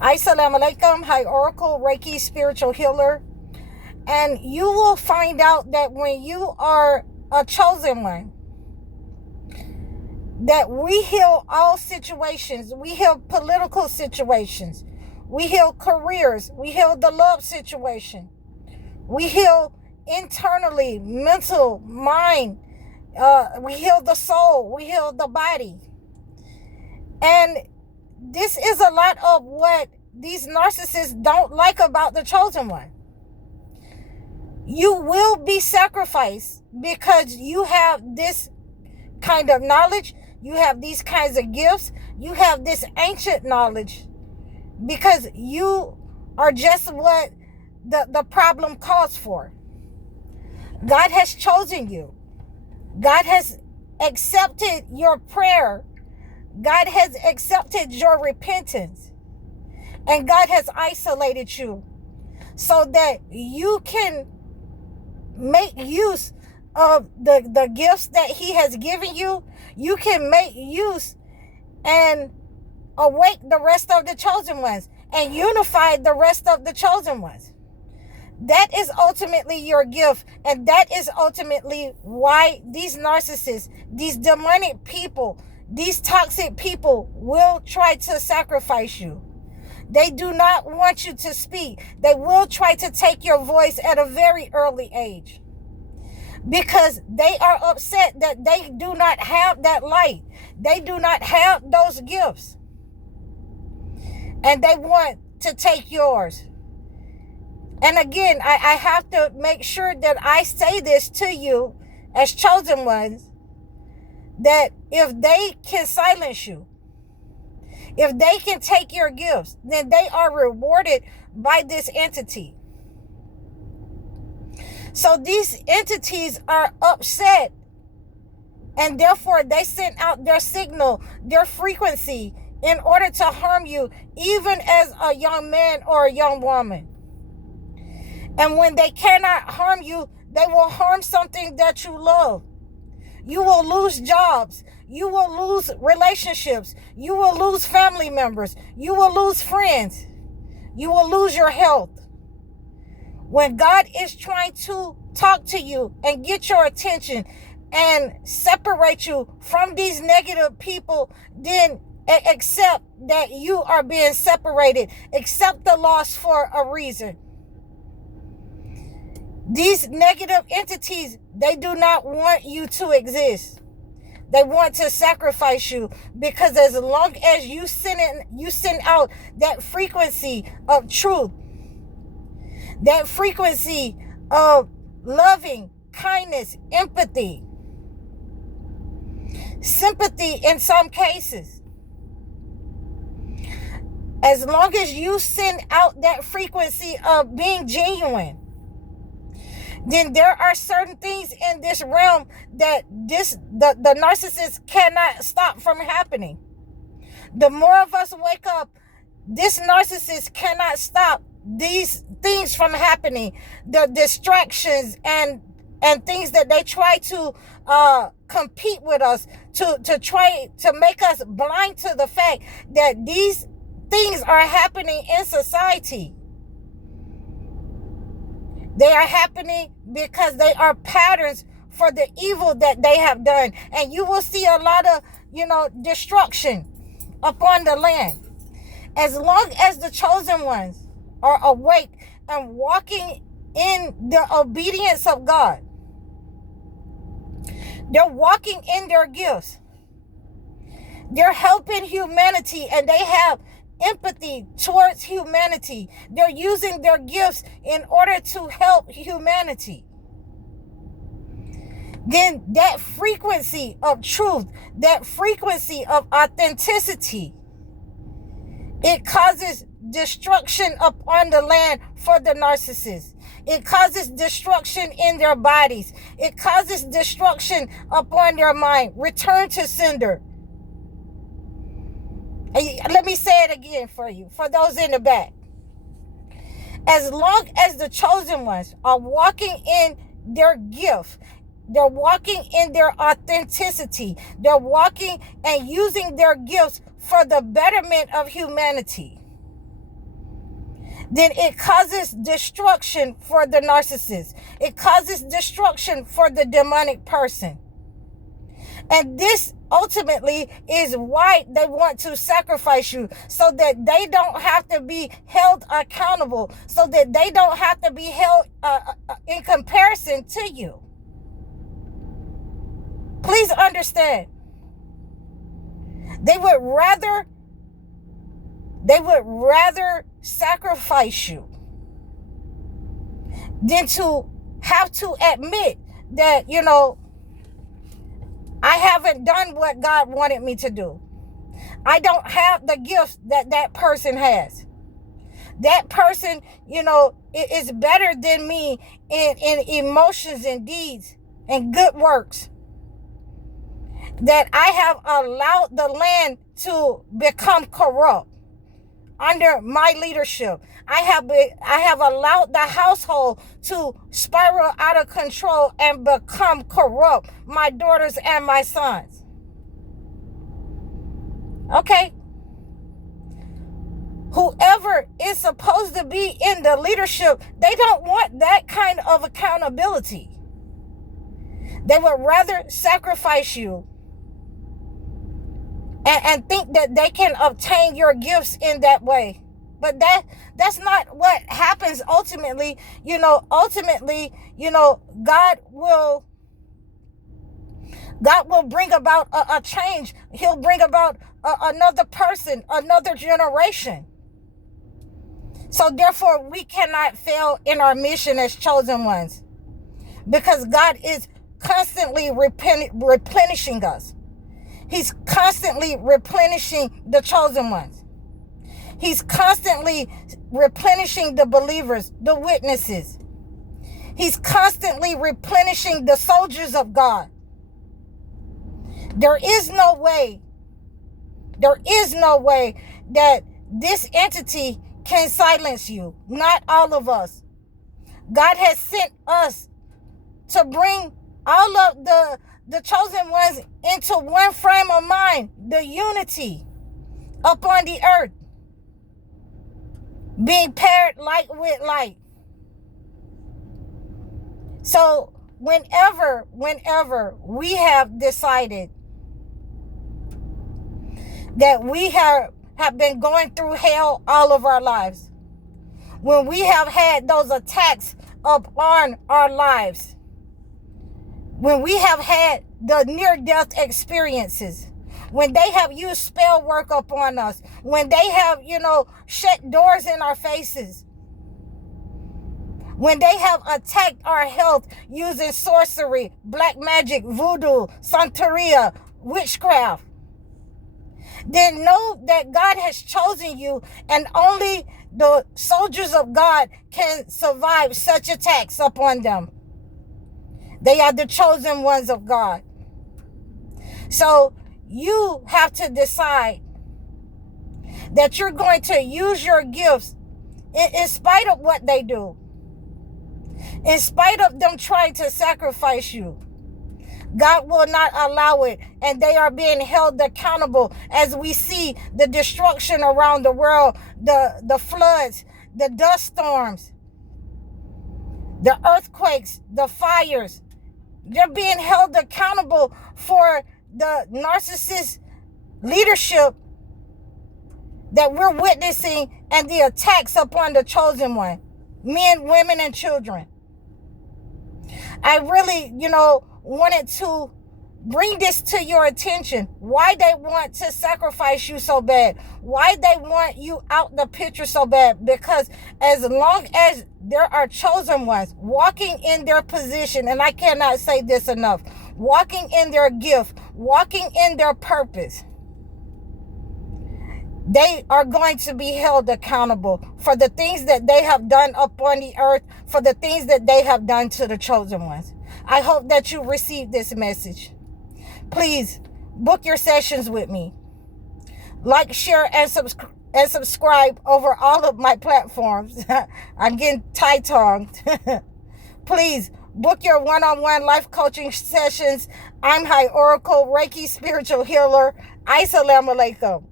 Assalamu alaikum. Hi, Oracle, Reiki, spiritual healer. And you will find out that when you are a chosen one, that we heal all situations. We heal political situations. We heal careers. We heal the love situation. We heal internally, mental, mind. We heal the soul. We heal the body. And this is a lot of what these narcissists don't like about the chosen one. You will be sacrificed because you have this kind of knowledge. You have these kinds of gifts. You have this ancient knowledge because you are just what the problem calls for. God has chosen you. God has accepted your prayer. God has accepted your repentance. And God has isolated you so that you can make use of the gifts that he has given you. You can make use and awake the rest of the chosen ones and unify the rest of the chosen ones. That is ultimately your gift. And that is ultimately why these narcissists, these demonic people, these toxic people will try to sacrifice you. They do not want you to speak. They will try to take your voice at a very early age because they are upset that they do not have that light. They do not have those gifts. And they want to take yours. And again, I have to make sure that I say this to you as chosen ones, that if they can silence you, if they can take your gifts, then they are rewarded by this entity. So these entities are upset, and therefore they send out their signal, their frequency, in order to harm you, even as a young man or a young woman. And when they cannot harm you, they will harm something that you love. You will lose jobs. You will lose relationships. You will lose family members. You will lose friends. You will lose your health. When God is trying to talk to you and get your attention and separate you from these negative people, then accept that you are being separated. Accept the loss for a reason. These negative entities, they do not want you to exist. They want to sacrifice you because as long as you send out that frequency of truth, that frequency of loving, kindness, empathy, sympathy in some cases, as long as you send out that frequency of being genuine, then there are certain things in this realm that the narcissist cannot stop from happening. The more of us wake up, this narcissist cannot stop these things from happening. The distractions and things that they try to compete with us, to try to make us blind to the fact that these things are happening in society. They are happening because they are patterns for the evil that they have done. And you will see a lot of, destruction upon the land. As long as the chosen ones are awake and walking in the obedience of God, they're walking in their gifts. They're helping humanity and they have empathy towards humanity. They're using their gifts in order to help humanity. Then that frequency of truth, that frequency of authenticity, it causes destruction upon the land for the narcissist. It causes destruction in their bodies. It causes destruction upon their mind. Return to sender. Let me say it again for you, for those in the back. As long as the chosen ones are walking in their gift, they're walking in their authenticity, they're walking and using their gifts for the betterment of humanity, then it causes destruction for the narcissist. It causes destruction for the demonic person. And this ultimately is why they want to sacrifice you, so that they don't have to be held accountable, so that they don't have to be held in comparison to you. Please understand. They would rather sacrifice you than to have to admit that, I haven't done what God wanted me to do. I don't have the gifts that person has. That person, is better than me in emotions and deeds and good works. That I have allowed the land to become corrupt under my leadership. I have allowed the household to spiral out of control and become corrupt, my daughters and my sons. Okay? Whoever is supposed to be in the leadership, they don't want that kind of accountability. They would rather sacrifice you and think that they can obtain your gifts in that way. But that's not what happens ultimately. Ultimately, God will bring about a change. He'll bring about another person, another generation. So therefore, we cannot fail in our mission as chosen ones, because God is constantly replenishing us. He's constantly replenishing the chosen ones. He's constantly replenishing the believers, the witnesses. He's constantly replenishing the soldiers of God. There is no way that this entity can silence you. Not all of us. God has sent us to bring all of the chosen ones into one frame of mind, the unity upon the earth, being paired light with light. So whenever we have decided that we have been going through hell all of our lives, when we have had those attacks upon our lives, when we have had the near-death experiences, when they have used spell work upon us, when they have, shut doors in our faces, when they have attacked our health using sorcery, black magic, voodoo, santeria, witchcraft, then know that God has chosen you, and only the soldiers of God can survive such attacks upon them. They are the chosen ones of God. So you have to decide that you're going to use your gifts in spite of what they do, in spite of them trying to sacrifice you. God will not allow it, and they are being held accountable as we see the destruction around the world, the floods, the dust storms, the earthquakes, the fires. They're being held accountable for the narcissist leadership that we're witnessing and the attacks upon the chosen one, men, women, and children. I really, wanted to bring this to your attention. Why they want to sacrifice you so bad. Why they want you out the picture so bad. Because as long as there are chosen ones walking in their position, and I cannot say this enough, walking in their gift, walking in their purpose, they are going to be held accountable for the things that they have done upon the earth, for the things that they have done to the chosen ones. I hope that you receive this message. Please book your sessions with me. Like, share, and subscribe over all of my platforms. I'm getting tight-tongued. Please book your one-on-one life coaching sessions. I'm High Oracle, Reiki spiritual healer. Assalamu alaikum.